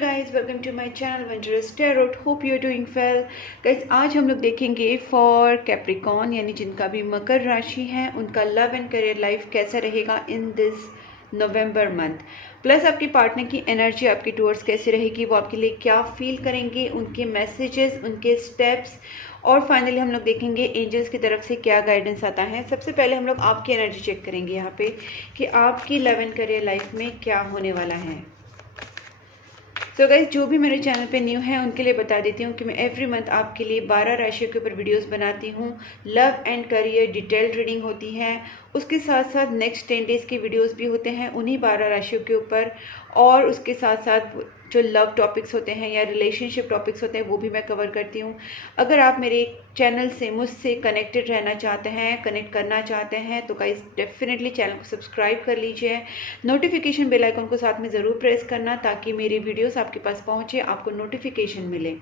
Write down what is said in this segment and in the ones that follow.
guys, welcome to my channel Venturous Tarot. Hope you are doing well. Guys, आज हम लोग देखेंगे for Capricorn यानी जिनका भी मकर राशि है उनका लव एंड करियर लाइफ कैसा रहेगा in this November month. Plus आपकी पार्टनर की एनर्जी आपकी टूवर्ड्स कैसी रहेगी, वो आपके लिए क्या फील करेंगे, उनके मैसेजेस, उनके स्टेप्स, और फाइनली हम लोग देखेंगे एंजल्स की तरफ से क्या गाइडेंस आता है। सबसे पहले हम लोग आपकी एनर्जी चेक करेंगे यहाँ पे कि आपकी लव एंड करियर लाइफ में क्या होने वाला है। तो गाइज, जो भी मेरे चैनल पे न्यू है उनके लिए बता देती हूँ कि मैं एवरी मंथ आपके लिए 12 राशियों के ऊपर वीडियोस बनाती हूँ। Love and career detailed reading होती है, उसके साथ साथ नेक्स्ट 10 डेज़ के वीडियोस भी होते हैं उन्हीं 12 राशियों के ऊपर, और उसके साथ साथ जो लव टॉपिक्स होते हैं या रिलेशनशिप टॉपिक्स होते हैं वो भी मैं कवर करती हूँ। अगर आप मेरे चैनल से मुझसे कनेक्टेड रहना चाहते हैं, कनेक्ट करना चाहते हैं, तो गाइस डेफिनेटली चैनल को सब्सक्राइब कर लीजिए। नोटिफिकेशन बेल आइकन को साथ में ज़रूर प्रेस करना ताकि मेरी वीडियोस आपके पास पहुँचे, आपको नोटिफिकेशन मिले।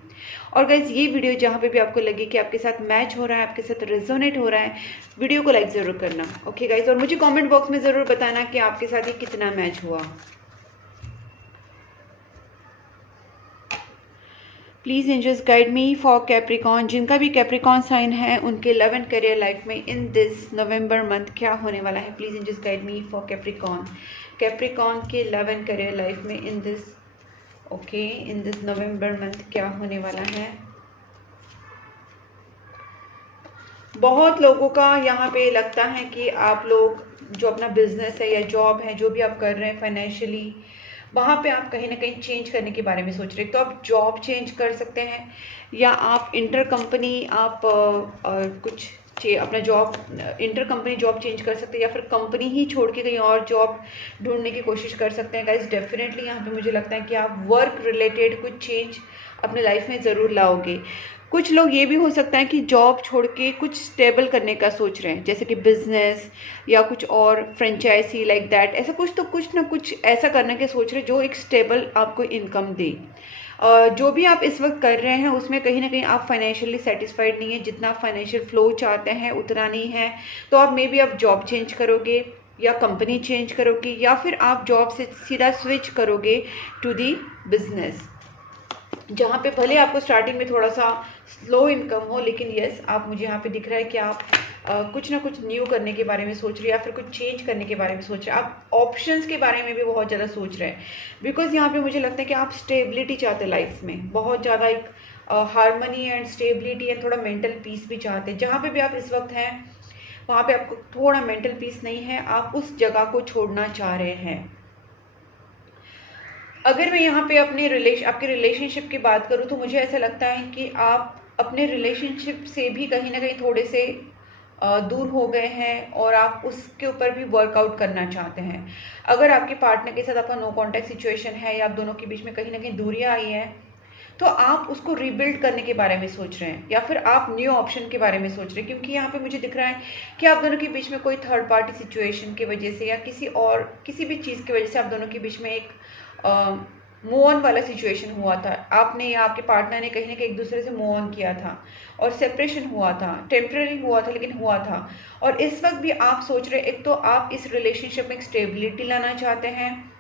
और गाइस, ये वीडियो जहाँ पे भी आपको लगे कि आपके साथ मैच हो रहा है, आपके साथ रेजोनेट हो रहा है, वीडियो को लाइक ज़रूर करना। ओके गाइस, और मुझे कॉमेंट बॉक्स में ज़रूर बताना कि आपके साथ ये कितना मैच हुआ। Please angels guide me for Capricorn. जिनका भी कैप्रिकॉन साइन है उनके लव एंड करियर लाइफ में इन दिस नवंबर मंथ क्या होने वाला है। Please angels guide me for Capricorn. Capricorn के लव एंड करियर लाइफ में इन दिस नवंबर मंथ क्या होने वाला है। बहुत लोगों का यहाँ पे लगता है कि आप लोग जो अपना बिजनेस है या जॉब है, जो भी आप कर रहे हैं फाइनेंशियली, वहाँ पे आप कहीं ना कहीं चेंज करने के बारे में सोच रहे हैं। तो आप जॉब चेंज कर सकते हैं, या आप इंटर कंपनी अपना job inter company job change कर सकते हैं, या फिर कंपनी ही छोड़ के कहीं और जॉब ढूंढने की कोशिश कर सकते हैं। गाइस, डेफिनेटली यहाँ पे मुझे लगता है कि आप वर्क रिलेटेड कुछ चेंज अपने लाइफ में ज़रूर लाओगे। कुछ लोग ये भी हो सकता है कि जॉब छोड़ के कुछ स्टेबल करने का सोच रहे हैं, जैसे कि बिजनेस या कुछ और फ्रेंचाइजी लाइक दैट, ऐसा कुछ ना कुछ ऐसा करने के सोच रहे हैं जो एक स्टेबल आपको इनकम दे। जो भी आप इस वक्त कर रहे हैं उसमें कहीं ना कहीं आप फाइनेंशियली सेटिस्फाइड नहीं है, जितना फाइनेंशियल फ्लो चाहते हैं उतना नहीं है। तो आप मे बी आप जॉब चेंज करोगे या कंपनी चेंज करोगे, या फिर आप जॉब से सीधा स्विच करोगे टू दी बिजनेस, जहाँ पे भले आपको स्टार्टिंग में थोड़ा सा स्लो इनकम हो, लेकिन यस, आप मुझे यहाँ पे दिख रहा है कि आप कुछ ना कुछ न्यू करने के बारे में सोच रहे हैं या फिर कुछ चेंज करने के बारे में सोच रहे हैं। आप ऑप्शंस के बारे में भी बहुत ज़्यादा सोच रहे हैं, बिकॉज यहाँ पे मुझे लगता है कि आप स्टेबिलिटी चाहते हैं लाइफ में, बहुत ज़्यादा एक हारमनी एंड स्टेबिलिटी एंड थोड़ा मेंटल पीस भी चाहते हैं। जहाँ पे भी आप इस वक्त हैं वहाँ पे आपको थोड़ा मेंटल पीस नहीं है, आप उस जगह को छोड़ना चाह रहे हैं। अगर मैं यहाँ पे आपके रिलेशनशिप की बात करूँ तो मुझे ऐसा लगता है कि आप अपने रिलेशनशिप से भी कहीं ना कहीं थोड़े से दूर हो गए हैं, और आप उसके ऊपर भी वर्कआउट करना चाहते हैं। अगर आपके पार्टनर के साथ आपका नो कॉन्टैक्ट सिचुएशन है या आप दोनों के बीच में कहीं ना कहीं दूरियां आई हैं, तो आप उसको रिबिल्ड करने के बारे में सोच रहे हैं, या फिर आप न्यू ऑप्शन के बारे में सोच रहे हैं। क्योंकि यहाँ पे मुझे दिख रहा है कि आप दोनों के बीच में कोई थर्ड पार्टी सिचुएशन की वजह से या किसी भी चीज़ की वजह से आप दोनों के बीच में एक मूव ऑन वाला सिचुएशन हुआ था। आपने या आपके पार्टनर ने कहीं ना कहीं एक दूसरे से मूव ऑन किया था और सेपरेशन हुआ था, टेम्पररी हुआ था लेकिन हुआ था। और इस वक्त भी आप सोच रहे हैं, एक तो आप इस रिलेशनशिप में एक स्टेबिलिटी लाना चाहते हैं,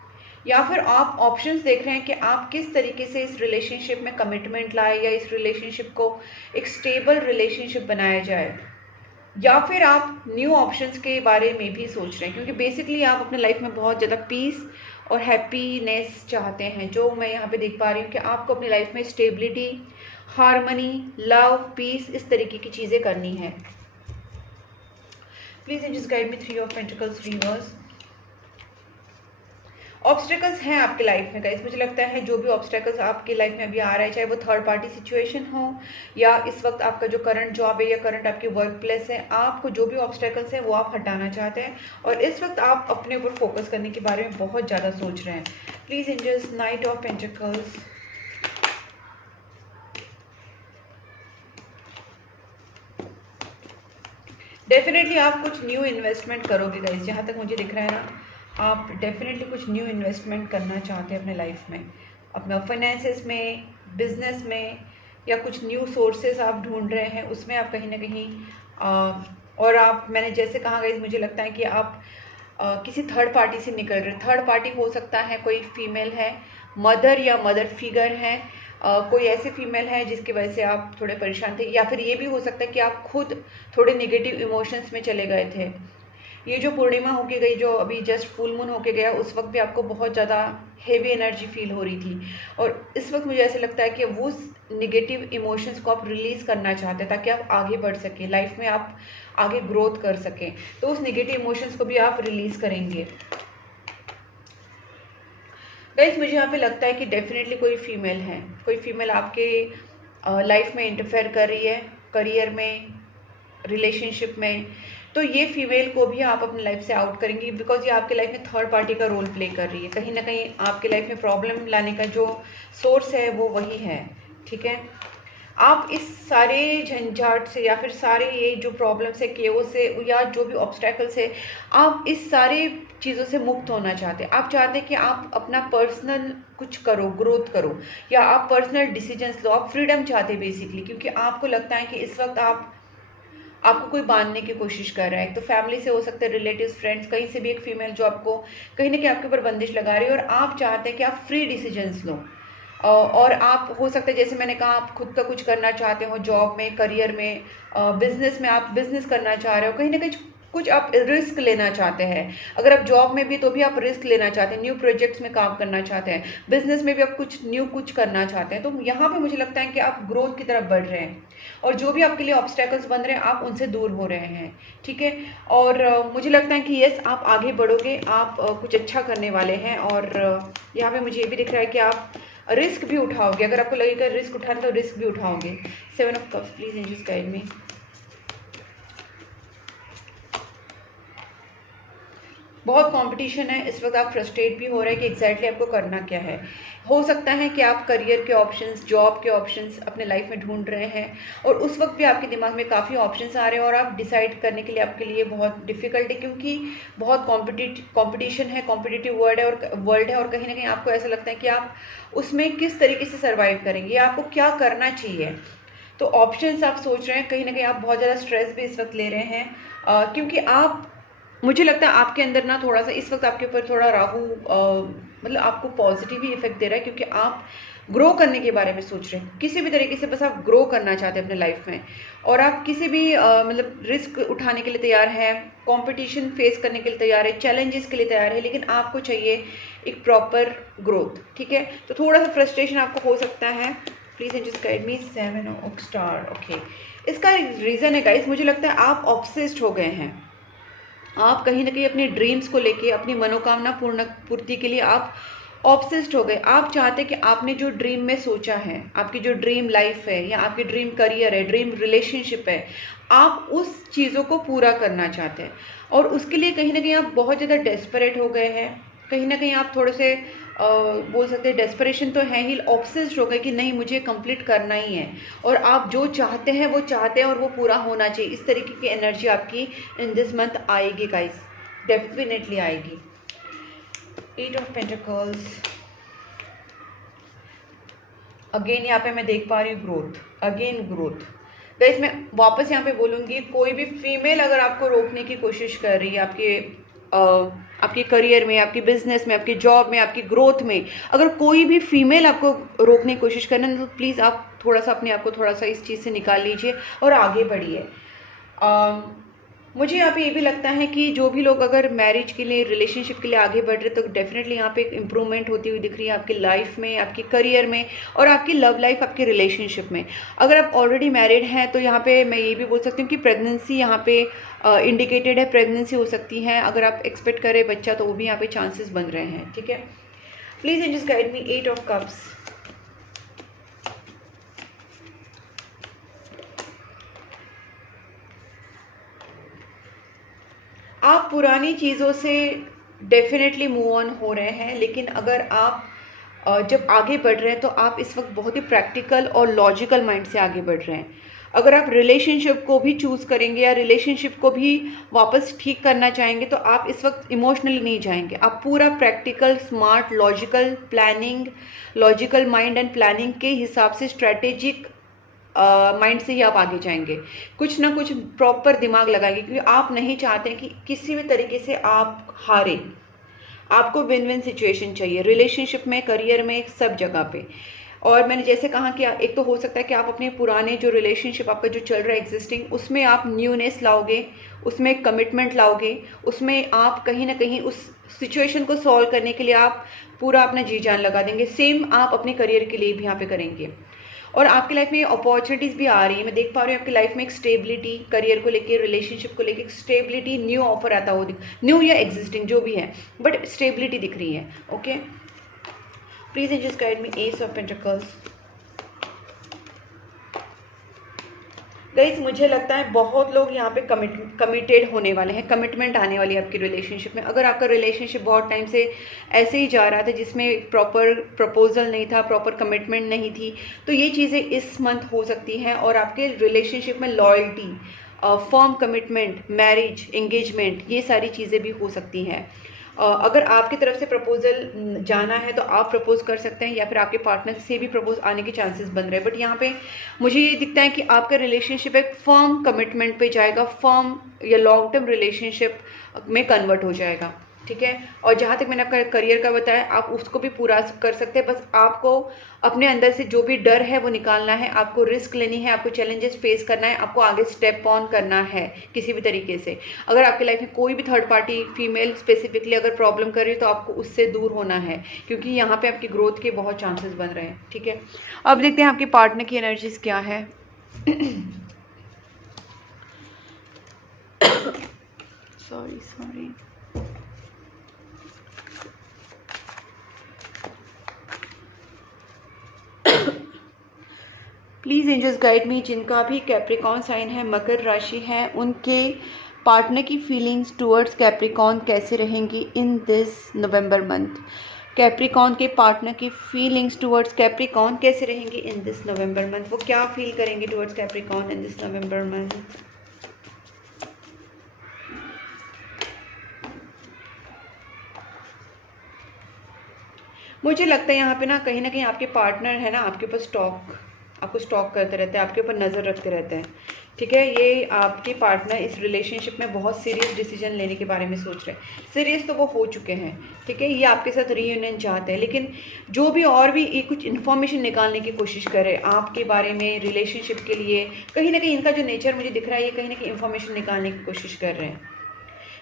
या फिर आप ऑप्शंस देख रहे हैं कि आप किस तरीके से इस रिलेशनशिप में कमिटमेंट लाए, या इस रिलेशनशिप को एक स्टेबल रिलेशनशिप बनाया जाए, या फिर आप न्यू ऑप्शंस के बारे में भी सोच रहे हैं। क्योंकि बेसिकली आप अपने लाइफ में बहुत ज़्यादा पीस और हैप्पीनेस चाहते हैं। जो मैं यहाँ पे देख पा रही हूँ कि आपको अपनी लाइफ में स्टेबिलिटी, हार्मनी, लव, पीस, इस तरीके की चीज़ें करनी है। Please just guide me 3 of pentacles reverse. Obstacles हैं आपके लाइफ में गाइस, मुझे लगता है जो भी ऑब्स्टेकल्स आपकी लाइफ में अभी आ रहा है, चाहे वो थर्ड पार्टी सिचुएशन हो या इस वक्त आपका जो करंट जॉब है या करंट आपकी वर्क प्लेस है, आपको जो भी ऑब्स्टेकल्स हैं वो आप हटाना चाहते हैं, और इस वक्त आप अपने ऊपर फोकस करने के बारे में बहुत ज़्यादा सोच रहे हैं। Please angels, knight of pentacles. Definitely आप कुछ न्यू इन्वेस्टमेंट करोगे गाइस, जहाँ तक मुझे दिख रहा है ना, आप डेफिनेटली कुछ न्यू इन्वेस्टमेंट करना चाहते हैं अपने लाइफ में, अपना फाइनेंसेस में, बिजनेस में, या कुछ न्यू सोर्सेस आप ढूंढ रहे हैं उसमें आप कहीं ना कहीं और आप, मैंने जैसे कहा गई, मुझे लगता है कि आप किसी थर्ड पार्टी से निकल रहे हैं। थर्ड पार्टी हो सकता है कोई फीमेल है, मदर या मदर फिगर हैं, कोई ऐसे फीमेल है जिसकी वजह से आप थोड़े परेशान थे, या फिर ये भी हो सकता है कि आप खुद थोड़े नेगेटिव इमोशंस में चले गए थे। ये जो पूर्णिमा होके गई, जो अभी जस्ट फुल मून होके गया, उस वक्त भी आपको बहुत ज़्यादा हेवी एनर्जी फील हो रही थी, और इस वक्त मुझे ऐसा लगता है कि वो निगेटिव इमोशंस को आप रिलीज़ करना चाहते हैं ताकि आप आगे बढ़ सकें, लाइफ में आप आगे ग्रोथ कर सकें। तो उस निगेटिव इमोशंस को भी आप रिलीज़ करेंगे। गाइस मुझे यहाँ पे लगता है कि डेफिनेटली कोई फीमेल है, कोई फीमेल आपके लाइफ में इंटरफेयर कर रही है, करियर में, रिलेशनशिप में। तो ये फीमेल को भी आप अपनी लाइफ से आउट करेंगी, बिकॉज ये आपके लाइफ में थर्ड पार्टी का रोल प्ले कर रही है। कहीं ना कहीं आपके लाइफ में प्रॉब्लम लाने का जो सोर्स है वो वही है, ठीक है। आप इस सारे झंझाट से या फिर सारे ये जो प्रॉब्लम्स है, केओस से, या जो भी ऑब्स्टेकल्स है, आप इस सारे चीज़ों से मुक्त होना चाहते हैं। आप चाहते हैं कि आप अपना पर्सनल कुछ करो, ग्रोथ करो, या आप पर्सनल डिसीजंस लो, आप फ्रीडम चाहते हैं बेसिकली, क्योंकि आपको लगता है कि इस वक्त आपको कोई बांधने की कोशिश कर रहा है। तो फैमिली से हो सकता है, रिलेटिव्स, फ्रेंड्स, कहीं से भी एक फीमेल जो आपको कहीं ना कहीं आपके ऊपर बंदिश लगा रही है, और आप चाहते हैं कि आप फ्री डिसीजंस लो। और आप हो सकता है, जैसे मैंने कहा, आप खुद का कुछ करना चाहते हो, जॉब में, करियर में, बिजनेस में, आप बिजनेस करना चाह रहे हो, कहीं ना कहीं कुछ आप रिस्क लेना चाहते हैं। अगर आप जॉब में भी तो भी आप रिस्क लेना चाहते हैं, न्यू प्रोजेक्ट्स में काम करना चाहते हैं, बिजनेस में भी आप कुछ करना चाहते हैं। तो यहाँ पे मुझे लगता है कि आप ग्रोथ की तरफ बढ़ रहे हैं, और जो भी आपके लिए ऑब्स्टेकल्स बन रहे हैं आप उनसे दूर हो रहे हैं, ठीक है। और मुझे लगता है कि यस, आप आगे बढ़ोगे, आप कुछ अच्छा करने वाले हैं। और यहाँ पे मुझे ये भी दिख रहा है कि आप रिस्क भी उठाओगे। अगर आपको लगेगा रिस्क उठाना तो रिस्क भी उठाओगे। 7 of cups, please angels guide me. बहुत कंपटीशन है इस वक्त, आप फ्रस्ट्रेट भी हो रहे हैं कि एग्जैक्टली आपको करना क्या है। हो सकता है कि आप करियर के ऑप्शंस, जॉब के ऑप्शंस अपने लाइफ में ढूंढ रहे हैं, और उस वक्त भी आपके दिमाग में काफ़ी ऑप्शंस आ रहे हैं, और आप डिसाइड करने के लिए आपके लिए बहुत डिफिकल्ट है, क्योंकि बहुत कॉम्पिटिशन है, कॉम्पिटिटिव वर्ल्ड है, और कहीं ना कहीं आपको ऐसा लगता है कि आप उसमें किस तरीके से सर्वाइव करेंगे, या आपको क्या करना चाहिए। तो ऑप्शंस आप सोच रहे हैं, कहीं ना कहीं आप बहुत ज़्यादा स्ट्रेस भी इस वक्त ले रहे हैं, क्योंकि आप, मुझे लगता है आपके अंदर ना थोड़ा सा इस वक्त आपके ऊपर थोड़ा राहु मतलब आपको पॉजिटिव ही इफेक्ट दे रहा है, क्योंकि आप ग्रो करने के बारे में सोच रहे हैं किसी भी तरीके से, बस आप ग्रो करना चाहते हैं अपने लाइफ में, और आप किसी भी मतलब रिस्क उठाने के लिए तैयार हैं, कंपटीशन फेस करने के लिए तैयार है, चैलेंजेस के लिए तैयार है, लेकिन आपको चाहिए एक प्रॉपर ग्रोथ, ठीक है। तो थोड़ा सा फ्रस्ट्रेशन आपको हो सकता है। Please angels guide me. 7 of star, okay. इसका रीज़न है गाइस, मुझे लगता है आप ऑब्सेस्ड हो गए हैं। आप कहीं ना कहीं अपने ड्रीम्स को लेके, अपनी मनोकामना पूर्ति के लिए आप ऑब्सेस्ड हो गए। आप चाहते हैं कि आपने जो ड्रीम में सोचा है, आपकी जो ड्रीम लाइफ है, या आपकी ड्रीम करियर है, ड्रीम रिलेशनशिप है, आप उस चीज़ों को पूरा करना चाहते हैं, और उसके लिए कहीं ना कहीं आप बहुत ज़्यादा डेस्परेट हो गए हैं। कहीं ना कहीं आप थोड़े से बोल सकते हैं डेस्परेशन तो है ही, ऑब्सेस्ड हो गए कि नहीं, मुझे कंप्लीट करना ही है, और आप जो चाहते हैं वो चाहते हैं, और वो पूरा होना चाहिए। इस तरीके की एनर्जी आपकी इन दिस मंथ आएगी गाइस, डेफिनेटली आएगी। 8 ऑफ पेंटिकल्स, अगेन यहाँ पे मैं देख पा रही हूँ ग्रोथ, अगेन ग्रोथ। गाइस मैं वापस यहाँ पे बोलूँगी, कोई भी फीमेल अगर आपको रोकने की कोशिश कर रही है, आपके करियर में, आपकी बिजनेस में, आपकी जॉब में, आपकी ग्रोथ में, अगर कोई भी फीमेल आपको रोकने की कोशिश करना है, तो प्लीज़ आप थोड़ा सा अपने आप को थोड़ा सा इस चीज़ से निकाल लीजिए और आगे बढ़िए। मुझे यहाँ पे ये भी लगता है कि जो भी लोग अगर मैरिज के लिए, रिलेशनशिप के लिए आगे बढ़ रहे, तो डेफिनेटली यहाँ पे एक इम्प्रूवमेंट होती हुई दिख रही है आपकी लाइफ में, आपकी करियर में, और आपकी लव लाइफ, आपके रिलेशनशिप में। अगर आप ऑलरेडी मैरिड हैं तो यहाँ पे मैं ये भी बोल सकती हूँ कि प्रेगनेंसी यहाँ पे इंडिकेटेड है, प्रेगनेंसी हो सकती है। अगर आप एक्सपेक्ट करें बच्चा, तो वो भी यहाँ पे चांसेस बन रहे हैं, ठीक है। Please angels guide me. 8 of cups, आप पुरानी चीज़ों से डेफिनेटली मूव ऑन हो रहे हैं, लेकिन अगर आप जब आगे बढ़ रहे हैं तो आप इस वक्त बहुत ही प्रैक्टिकल और लॉजिकल माइंड से आगे बढ़ रहे हैं। अगर आप रिलेशनशिप को भी चूज़ करेंगे या रिलेशनशिप को भी वापस ठीक करना चाहेंगे, तो आप इस वक्त इमोशनली नहीं जाएंगे। आप पूरा practical, smart, logical planning, logical mind and planning के हिसाब से, स्ट्रैटेजिक माइंड से ही आप आगे जाएंगे। कुछ ना कुछ प्रॉपर दिमाग लगाएंगे, क्योंकि आप नहीं चाहते कि किसी भी तरीके से आप हारे। आपको विन विन सिचुएशन चाहिए रिलेशनशिप में, करियर में, सब जगह पे। और मैंने जैसे कहा कि एक तो हो सकता है कि आप अपने पुराने जो रिलेशनशिप आपका जो चल रहा है एग्जिस्टिंग, उसमें आप न्यूनेस लाओगे, उसमें कमिटमेंट लाओगे, उसमें आप कहीं ना कहीं उस सिचुएशन को सॉल्व करने के लिए आप पूरा अपना जी जान लगा देंगे। सेम आप अपने करियर के लिए भी यहाँ पे करेंगे। और आपकी लाइफ में अपॉर्चुनिटीज़ भी आ रही है, मैं देख पा रही हूँ आपकी लाइफ में एक स्टेबिलिटी, करियर को लेके, रिलेशनशिप को लेके स्टेबिलिटी, न्यू ऑफर आता हो, न्यू या एग्जिस्टिंग जो भी है, बट स्टेबिलिटी दिख रही है। Okay, please angels guide me, ace of pentacles. Guys मुझे लगता है बहुत लोग यहाँ पे कमिटेड होने वाले हैं, कमिटमेंट आने वाली है आपकी रिलेशनशिप में। अगर आपका रिलेशनशिप बहुत टाइम से ऐसे ही जा रहा था जिसमें प्रॉपर प्रपोजल नहीं था, प्रॉपर कमिटमेंट नहीं थी, तो ये चीज़ें इस मंथ हो सकती हैं। और आपके रिलेशनशिप में loyalty, firm commitment, marriage, engagement, ये सारी चीज़ें भी हो सकती हैं। अगर आपकी तरफ से प्रपोजल जाना है तो आप प्रपोज कर सकते हैं, या फिर आपके पार्टनर से भी प्रपोज आने के चांसेस बन रहे हैं। बट यहाँ पे मुझे ये दिखता है कि आपका रिलेशनशिप एक फर्म कमिटमेंट पे जाएगा, फर्म या लॉन्ग टर्म रिलेशनशिप में कन्वर्ट हो जाएगा। ठीक है, और जहाँ तक मैंने आपका करियर का बताया, आप उसको भी पूरा कर सकते हैं। बस आपको अपने अंदर से जो भी डर है वो निकालना है, आपको रिस्क लेनी है, आपको चैलेंजेस फेस करना है, आपको आगे स्टेप ऑन करना है किसी भी तरीके से। अगर आपकी लाइफ में कोई भी थर्ड पार्टी फीमेल स्पेसिफिकली अगर प्रॉब्लम कर रही है तो आपको उससे दूर होना है, क्योंकि यहाँ पे आपकी ग्रोथ के बहुत चांसेस बन रहे हैं। ठीक है, अब देखते हैं आपके पार्टनर की एनर्जीज क्या है। Sorry please angels guide me, जिनका भी कैप्रिकॉन साइन है, मकर राशि है, उनके पार्टनर की फीलिंग्स टुवर्ड्स कैप्रिकॉन कैसे रहेंगी in this November month. Capricorn के पार्टनर की फीलिंग्स टुवर्ड्स कैप्रिकॉन कैसे रहेंगी इन दिस नवंबर मंथ, वो क्या फील करेंगे towards Capricorn in this November month. मुझे लगता है यहाँ पे ना कहीं आपके पार्टनर है ना आपके ऊपर आपको स्टॉक करते रहते हैं, आपके ऊपर नज़र रखते रहते हैं। ठीक है, ये आपके पार्टनर इस रिलेशनशिप में बहुत सीरियस डिसीजन लेने के बारे में सोच रहे हैं। सीरियस तो वो हो चुके हैं। ठीक है, ये आपके साथ रीयूनियन चाहते हैं, लेकिन जो भी और भी ये कुछ इन्फॉर्मेशन निकालने की कोशिश कर रहे हैं आपके बारे में, रिलेशनशिप के लिए, कहीं ना कहीं इनका जो नेचर मुझे दिख रहा है, ये कहीं ना कहीं इन्फॉर्मेशन निकालने की कोशिश कर रहे हैं।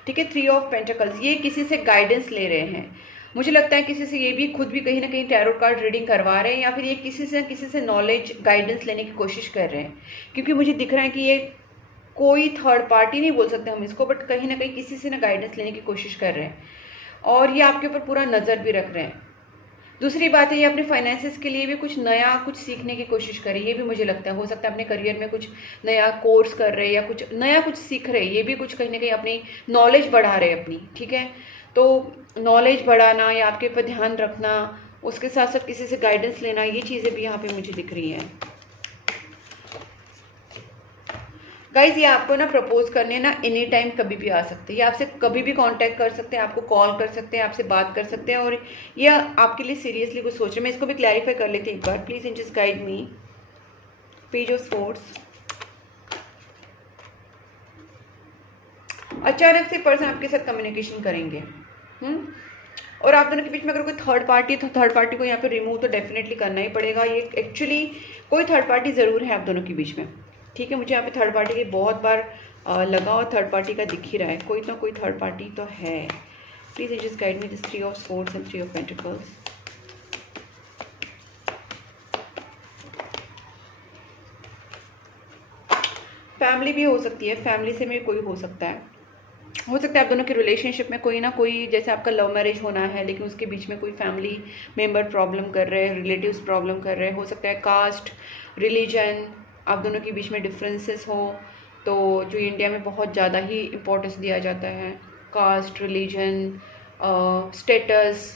ठीक है, 3 ऑफ पेंटिकल्स, ये किसी से गाइडेंस ले रहे हैं। मुझे लगता है किसी से ये भी खुद भी कहीं ना कहीं टैरो कार्ड रीडिंग करवा रहे हैं, या फिर ये किसी से नॉलेज गाइडेंस लेने की कोशिश कर रहे हैं। क्योंकि मुझे दिख रहा है कि ये कोई थर्ड पार्टी नहीं बोल सकते हम इसको, बट कहीं ना कहीं किसी से ना गाइडेंस लेने की कोशिश कर रहे हैं, और ये आपके ऊपर पूरा नज़र भी रख रहे हैं। दूसरी बात है, ये अपने फाइनेंसेस के लिए भी कुछ नया कुछ सीखने की कोशिश कर रही है। ये भी मुझे लगता है, हो सकता है अपने करियर में कुछ नया कोर्स कर रहे हैं या कुछ नया कुछ सीख रहे हैं। ये भी कुछ कहीं ना कहीं अपनी नॉलेज बढ़ा रहे हैं अपनी। ठीक है, तो नॉलेज बढ़ाना या आपके ऊपर ध्यान रखना, उसके साथ साथ किसी से गाइडेंस लेना, ये चीज़ें भी यहाँ पे मुझे दिख रही हैं। गाइज ये आपको ना प्रपोज करने ना एनी टाइम कभी भी आ सकते हैं, ये आपसे कभी भी कांटेक्ट कर सकते हैं, आपको कॉल कर सकते हैं, आपसे बात कर सकते हैं, और ये आपके लिए सीरियसली कुछ सोच रहे हैं। मैं इसको भी क्लैरिफाई कर लेती हूँ एक बार। Please just guide me, page of source. अचानक से पर्सन आपके साथ कम्युनिकेशन करेंगे, और आप दोनों के बीच में अगर कोई थर्ड पार्टी है तो थर्ड पार्टी को यहाँ पे रिमूव तो डेफिनेटली करना ही पड़ेगा। ये एक्चुअली कोई थर्ड पार्टी ज़रूर है आप दोनों के बीच में। ठीक है, मुझे यहाँ पे थर्ड पार्टी की बहुत बार लगा, और थर्ड पार्टी का दिख ही रहा है, कोई ना कोई थर्ड पार्टी तो है। Please just guide me this 3 of swords and 3 of pentacles. Family भी हो सकती है, फैमिली से भी कोई हो सकता है आप दोनों के रिलेशनशिप में कोई ना कोई, जैसे आपका लव मैरिज होना है लेकिन उसके बीच में कोई फैमिली मेंबर प्रॉब्लम कर रहे हैं, रिलेटिव्स प्रॉब्लम कर रहे हैं। हो सकता है कास्ट, रिलीजन, आप दोनों के बीच में डिफरेंसेस हो, तो जो इंडिया में बहुत ज़्यादा ही इम्पोर्टेंस दिया जाता है, caste, religion, status,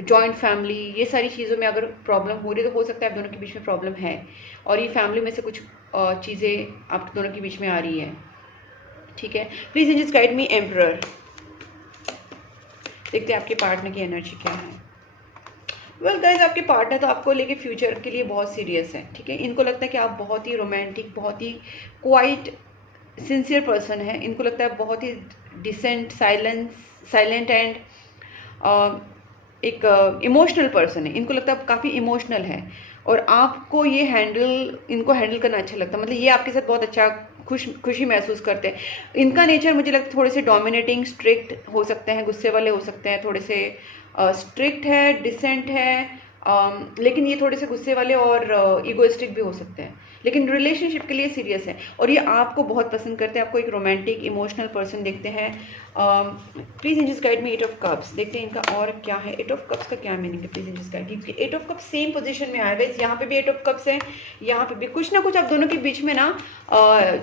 joint family, ये सारी चीज़ों में अगर प्रॉब्लम हो रही है तो हो सकता है आप दोनों के बीच में प्रॉब्लम है, और ये फैमिली में से कुछ चीज़ें आप दोनों के बीच में आ रही है। ठीक है, please just guide me emperor. देखते हैं आपके पार्टनर की एनर्जी क्या है। वेल गाइज, आपके पार्टनर तो आपको लेके फ्यूचर के लिए बहुत सीरियस है। ठीक है, इनको लगता है कि आप बहुत ही रोमांटिक, बहुत ही क्वाइट सिंसियर पर्सन है। इनको लगता है बहुत ही डिसेंट, साइलेंट एंड एक इमोशनल पर्सन है, इनको लगता है काफ़ी इमोशनल है और आपको ये इनको हैंडल करना अच्छा लगता है, मतलब ये आपके साथ बहुत अच्छा खुशी महसूस करते हैं। इनका नेचर मुझे लगता है थोड़े से डोमिनेटिंग, स्ट्रिक्ट हो सकते हैं, गुस्से वाले हो सकते हैं, थोड़े से स्ट्रिक्ट है, डिसेंट है, लेकिन ये थोड़े से गुस्से वाले और ईगोइस्टिक भी हो सकते हैं, लेकिन रिलेशनशिप के लिए सीरियस है और ये आपको बहुत पसंद करते हैं, आपको एक रोमांटिक इमोशनल पर्सन देखते हैं। Please angels guide me 8 of cups, देखते हैं इनका और क्या है। 8 ऑफ कप्स का क्या मीनिंग है, प्लीज़ एंजल्स गाइड, क्योंकि 8 ऑफ कप्स सेम पोजीशन में आया है, यहाँ पे भी 8 ऑफ कप्स है, यहाँ पे भी कुछ ना कुछ आप दोनों के बीच में ना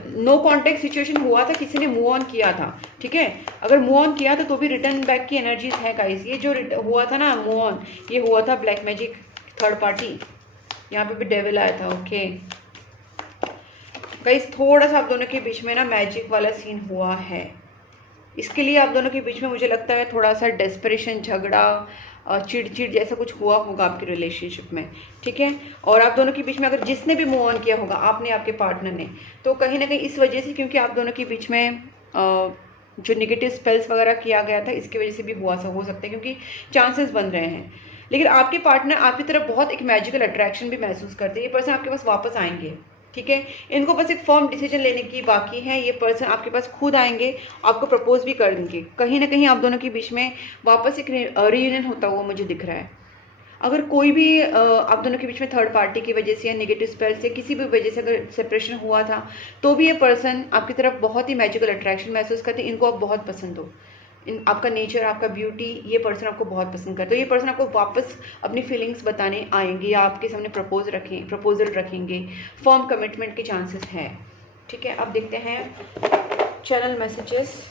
नो कॉन्टेक्ट सिचुएशन हुआ था, किसी ने मूव ऑन किया था, ठीक है। अगर मूव ऑन किया था तो भी रिटर्न बैक की एनर्जीज है गाइस। ये जो हुआ था ना मूव ऑन, ये हुआ था ब्लैक मैजिक थर्ड पार्टी, यहाँ पे भी डेविल आया था, ओके गाइस। थोड़ा सा आप दोनों के बीच में ना मैजिक वाला सीन हुआ है, इसके लिए आप दोनों के बीच में मुझे लगता है थोड़ा सा डेस्परेशन, झगड़ा, चिड़चिड़ जैसा कुछ हुआ होगा आपके रिलेशनशिप में, ठीक है। और आप दोनों के बीच में अगर जिसने भी मूव ऑन किया होगा, आपने, आपके पार्टनर ने, तो कहीं ना कहीं इस वजह से, क्योंकि आप दोनों के बीच में जो निगेटिव स्पेल्स वगैरह किया गया था, इसकी वजह से भी हो सकता है, क्योंकि चांसेस बन रहे हैं। लेकिन आपके पार्टनर आपकी तरफ बहुत एक मैजिकल अट्रैक्शन भी महसूस करते हैं, ये पर्सन आपके पास वापस आएंगे, ठीक है। इनको बस एक फर्म डिसीजन लेने की बाकी है, ये पर्सन आपके पास खुद आएंगे, आपको प्रपोज भी कर देंगे। कहीं ना कहीं आप दोनों के बीच में वापस एक रीयूनियन होता हुआ मुझे दिख रहा है। अगर कोई भी आप दोनों के बीच में थर्ड पार्टी की वजह से या नेगेटिव स्पेल से किसी भी वजह से अगर सेपरेशन हुआ था, तो भी ये पर्सन आपकी तरफ बहुत ही मैजिकल अट्रैक्शन महसूस करते हैं, इनको आप बहुत पसंद हो, आपका नेचर, आपका ब्यूटी, ये पर्सन आपको बहुत पसंद करता है। ये पर्सन आपको वापस अपनी फीलिंग्स बताने आएंगे या आपके सामने प्रपोजल रखेंगे, फर्म कमिटमेंट के चांसेस हैं, ठीक है। अब देखते हैं चैनल मैसेजेस।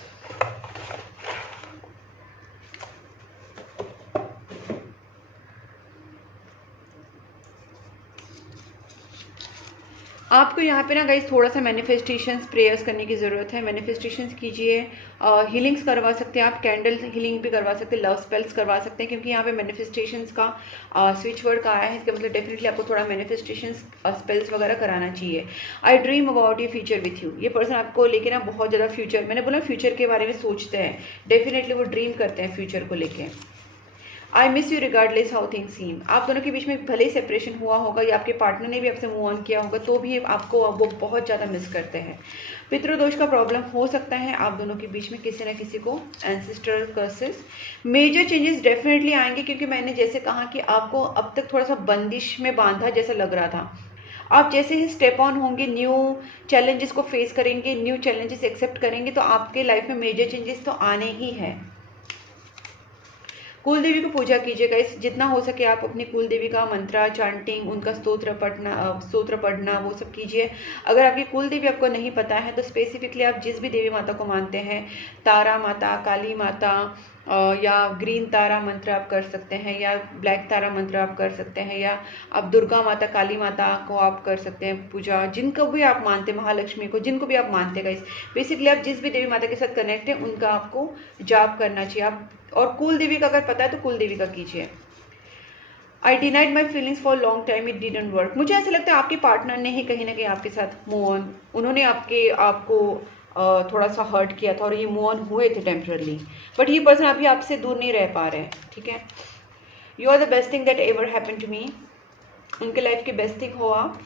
आपको यहाँ पे ना गाइस थोड़ा सा मैनिफेस्टेशंस, प्रेयर्स करने की ज़रूरत है। मैनिफेस्टेशंस कीजिए, हीलिंग्स करवा सकते हैं आप, कैंडल हीलिंग भी करवा सकते हैं, लव स्पेल्स करवा सकते हैं, क्योंकि यहाँ पे मैनिफेस्टेशंस का स्विच वर्ड का आया है, इसका मतलब डेफिनेटली आपको थोड़ा मैनिफेस्टेशंस स्पेल्स वगैरह कराना चाहिए। आई dream about your future with you, ये पर्सन आपको लेके ना बहुत ज़्यादा फ्यूचर, मैंने बोला फ्यूचर के बारे में सोचते हैं, डेफिनेटली वो ड्रीम करते हैं फ्यूचर को लेके। I miss you regardless how things सीम, आप दोनों के बीच में भले ही सेपरेशन हुआ होगा या आपके पार्टनर ने भी आपसे मूव ऑन किया होगा, तो भी आपको वो बहुत ज़्यादा मिस करते हैं। पितृदोष का प्रॉब्लम हो सकता है आप दोनों के बीच में, किसी ना किसी को ancestral curses. Major changes definitely आएंगे, क्योंकि मैंने जैसे कहा कि आपको अब तक थोड़ा सा बंदिश में बांधा जैसा लग रहा था। आप जैसे ही स्टेप ऑन होंगे, न्यू चैलेंजेस को फेस करेंगे, न्यू चैलेंजेस एक्सेप्ट करेंगे, तो आपके लाइफ में मेजर चेंजेस तो आने ही हैं। कुल देवी को पूजा कीजिएगा, इस जितना हो सके आप अपनी कुल देवी का मंत्रा, चांटिंग, उनका स्तोत्र पढ़ना वो सब कीजिए। अगर आपकी कुल देवी आपको नहीं पता है तो स्पेसिफिकली आप जिस भी देवी माता को मानते हैं, तारा माता, काली माता, या ग्रीन तारा मंत्र आप कर सकते हैं, या ब्लैक तारा मंत्र आप कर सकते हैं, या आप दुर्गा माता, काली माता को आप कर सकते हैं पूजा, जिनको भी आप मानते हैं, महालक्ष्मी को, जिनको भी आप मानते हैं। बेसिकली आप जिस भी देवी माता के साथ कनेक्ट है उनका आपको जाप करना चाहिए। आप और कुल देवी का अगर पता है तो कुल देवी का कीजिए। I denied my feelings for long time, it didn't work, मुझे ऐसा लगता है आपके पार्टनर ने ही कहीं ना कहीं आपके साथ मूव ऑन, उन्होंने आपको थोड़ा सा हर्ट किया था और ये मूव ऑन हुए थे टेम्परली, बट ये पर्सन अभी आपसे दूर नहीं रह पा रहे हैं, ठीक है। You are the best thing that ever happen to me, उनके लाइफ की बेस्ट थिंग हो आप।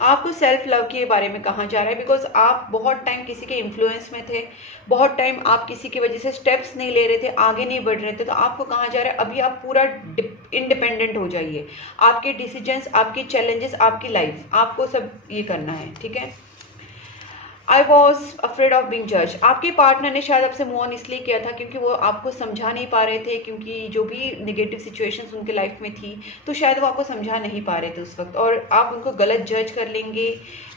आपको सेल्फ लव के बारे में कहा जा रहा है, बिकॉज आप बहुत टाइम किसी के इन्फ्लुएंस में थे, बहुत टाइम आप किसी की वजह से स्टेप्स नहीं ले रहे थे, आगे नहीं बढ़ रहे थे, तो आपको कहा जा रहा है अभी आप पूरा इंडिपेंडेंट हो जाइए। आपके डिसीजंस, आपके चैलेंजेस, आपकी लाइफ, आपको सब ये करना है, ठीक है। I was afraid of being जज, आपके पार्टनर ने शायद आपसे मूव ऑन इसलिए किया था क्योंकि वो आपको समझा नहीं पा रहे थे, क्योंकि जो भी निगेटिव सिचुएशंस उनके लाइफ में थी तो शायद वो आपको समझा नहीं पा रहे थे उस वक्त, और आप उनको गलत जज कर लेंगे,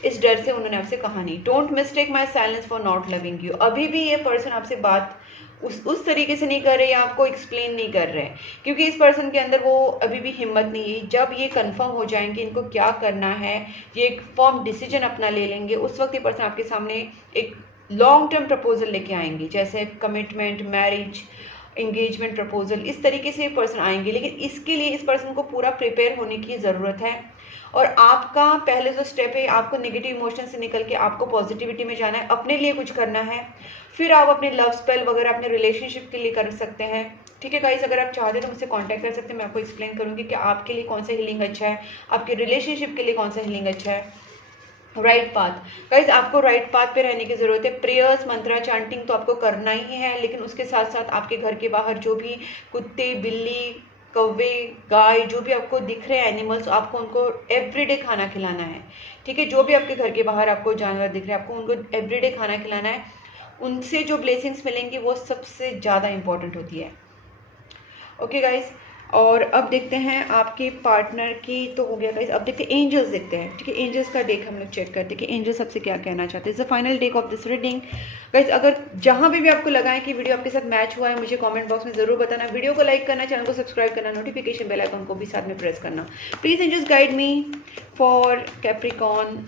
इस डर से उन्होंने आपसे कहा नहीं। Don't mistake my silence for not loving you, अभी भी ये पर्सन आपसे बात उस तरीके से नहीं कर रहे या आपको एक्सप्लेन नहीं कर रहे हैं, क्योंकि इस पर्सन के अंदर वो अभी भी हिम्मत नहीं है। जब ये कंफर्म हो जाएंगे इनको क्या करना है, ये एक फर्म डिसीजन अपना ले लेंगे, उस वक्त ये पर्सन आपके सामने एक लॉन्ग टर्म प्रपोजल लेके आएंगे, जैसे कमिटमेंट, मैरिज, एंगेजमेंट प्रपोजल, इस तरीके से ये पर्सन आएंगे। लेकिन इसके लिए इस पर्सन को पूरा प्रिपेयर होने की ज़रूरत है, और आपका पहले जो स्टेप है, आपको नेगेटिव इमोशन से निकल के आपको पॉजिटिविटी में जाना है, अपने लिए कुछ करना है। फिर आप अपने लव स्पेल वगैरह अपने रिलेशनशिप के लिए कर सकते हैं। ठीक है गाइस, अगर आप चाहते हैं तो मुझसे कांटेक्ट कर सकते हैं, मैं आपको एक्सप्लेन करूंगी कि आपके लिए कौन सा हीलिंग अच्छा है, आपके रिलेशनशिप के लिए कौन सा हीलिंग अच्छा है। राइट पाथ गाइज, आपको राइट पाथ पे रहने की जरूरत है। प्रेयर्स मंत्रा चांटिंग तो आपको करना ही है, लेकिन उसके साथ साथ आपके घर के बाहर जो भी कुत्ते बिल्ली कौवे गाय जो भी आपको दिख रहे हैं एनिमल्स, आपको उनको एवरीडे खाना खिलाना है। ठीक है, जो भी आपके घर के बाहर आपको जानवर दिख रहे हैं, आपको उनको एवरीडे खाना खिलाना है। उनसे जो ब्लेसिंग्स मिलेंगी वो सबसे ज़्यादा इंपॉर्टेंट होती है। ओके गाइज, और अब देखते हैं आपके पार्टनर की तो हो गया गाइज। अब देखते हैं एंजल्स, देखते हैं। ठीक है, एंजल्स का डेक हम लोग चेक करते हैं कि एंजल्स आपसे क्या कहना चाहते हैं। The final deck of this reading guys, अगर जहां पे भी आपको लगा है कि वीडियो आपके साथ मैच हुआ है, मुझे कमेंट बॉक्स में जरूर बताना। वीडियो को लाइक करना, चैनल को सब्सक्राइब करना, नोटिफिकेशन बेल आइकन को भी साथ में प्रेस करना। Please angels guide me for Capricorn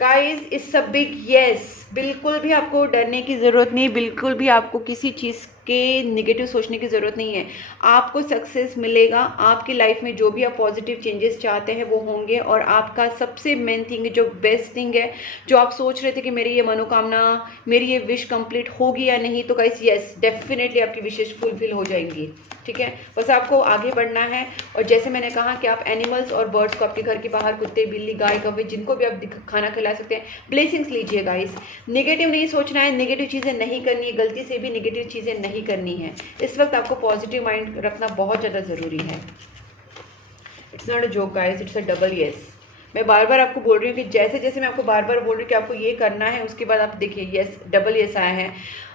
guys. It's a big yes. बिल्कुल भी आपको डरने की ज़रूरत नहीं, बिल्कुल भी आपको किसी चीज़ के निगेटिव सोचने की ज़रूरत नहीं है। आपको सक्सेस मिलेगा, आपकी लाइफ में जो भी आप पॉजिटिव चेंजेस चाहते हैं वो होंगे। और आपका सबसे मेन थिंग है, जो बेस्ट थिंग है, जो आप सोच रहे थे कि मेरी ये मनोकामना, मेरी ये विश कंप्लीट होगी या नहीं, तो गाइस यस, डेफिनेटली आपकी विशेष फुलफिल हो जाएंगी। ठीक है, बस आपको आगे बढ़ना है। और जैसे मैंने कहा कि आप एनिमल्स और बर्ड्स को, आपके घर के बाहर कुत्ते बिल्ली गाय कौवे जिनको भी आप खाना खिला सकते हैं, ब्लेसिंग्स लीजिए गाइस। नेगेटिव नहीं सोचना है, नेगेटिव चीज़ें नहीं करनी है, गलती से भी नेगेटिव चीज़ें नहीं करनी है। इस वक्त आपको पॉजिटिव माइंड रखना बहुत ज़्यादा ज़रूरी है। It's not a joke guys, it's a double yes. मैं बार बार आपको बोल रही हूँ कि जैसे जैसे मैं आपको बार बार बोल रही हूँ कि आपको ये करना है, उसके बाद आप देखिए यस, डबल येस आया है।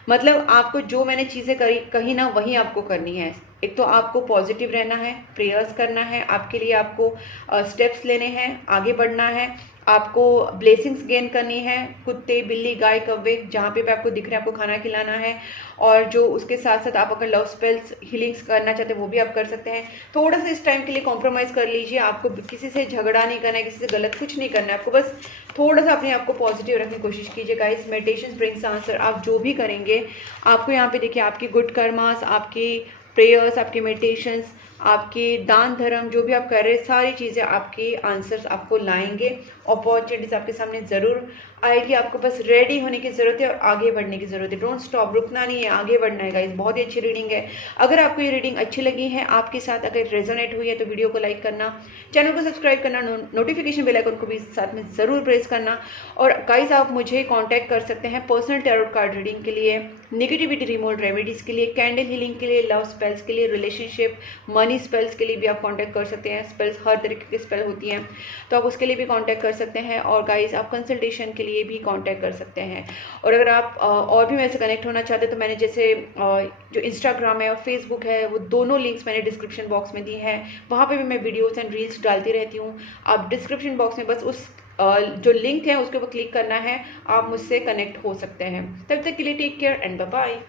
मतलब आपको जो मैंने चीज़ें करी कहीं ना वहीं आपको करनी है। एक तो आपको पॉजिटिव रहना है, प्रेयर्स करना है, आपके लिए आपको स्टेप्स लेने हैं, आगे बढ़ना है, आपको ब्लेसिंग्स गेन करनी है। कुत्ते बिल्ली गाय कौवे जहाँ पे भी आपको दिख रहे हैं आपको खाना खिलाना है। और जो उसके साथ साथ आप अगर लव स्पेल्स हीलिंग्स करना चाहते हैं वो भी आप कर सकते हैं। थोड़ा सा इस टाइम के लिए कॉम्प्रोमाइज़ कर लीजिए। आपको किसी से झगड़ा नहीं करना है, किसी से गलत कुछ नहीं करना है, आपको बस थोड़ा सा अपने आप को पॉजिटिव रखने की कोशिश कीजिए गाइस। Meditation brings answer. आप जो भी करेंगे आपको यहाँ पे देखिए, आपकी गुड कर्मास, आपकी प्रेयर्स, आपके मेडिटेशंस, आपके दान धर्म जो भी आप कर रहे हैं, सारी चीज़ें आपके आंसर्स आपको लाएंगे। अपॉर्चुनिटीज आपके सामने ज़रूर आएगी। आपको बस रेडी होने की ज़रूरत है और आगे बढ़ने की ज़रूरत है। डोंट स्टॉप, रुकना नहीं है, आगे बढ़ना है गाइस। बहुत ही अच्छी रीडिंग है। अगर आपको ये रीडिंग अच्छी लगी है, आपके साथ अगर रेजोनेट हुई है, तो वीडियो को लाइक करना, चैनल को सब्सक्राइब करना, नोटिफिकेशन बेल आइकन को भी साथ में ज़रूर प्रेस करना। और गाइस, आप मुझे कॉन्टैक्ट कर सकते हैं पर्सनल टैरोट कार्ड रीडिंग के लिए, नेगेटिविटी रिमूवल रेमेडीज़ के लिए, कैंडल हीलिंग के लिए, लव स्पेल्स के लिए, रिलेशनशिप मनी स्पेल्स के लिए भी आप कांटेक्ट कर सकते हैं। स्पेल्स हर तरीके की स्पेल होती हैं, तो आप उसके लिए भी कांटेक्ट कर सकते हैं। और गाइस, आप कंसल्टेशन के लिए भी कांटेक्ट कर सकते हैं। और अगर आप और भी मेरे से कनेक्ट होना चाहते हैं, तो मैंने जैसे जो इंस्टाग्राम है और फेसबुक है, वो दोनों लिंक्स मैंने डिस्क्रिप्शन बॉक्स में दी हैं। वहाँ पर भी मैं वीडियोज़ एंड रील्स डालती रहती हूँ। आप डिस्क्रिप्शन बॉक्स में बस उस जो लिंक है उसके ऊपर क्लिक करना है, आप मुझसे कनेक्ट हो सकते हैं। तब तक के लिए take care and bye bye.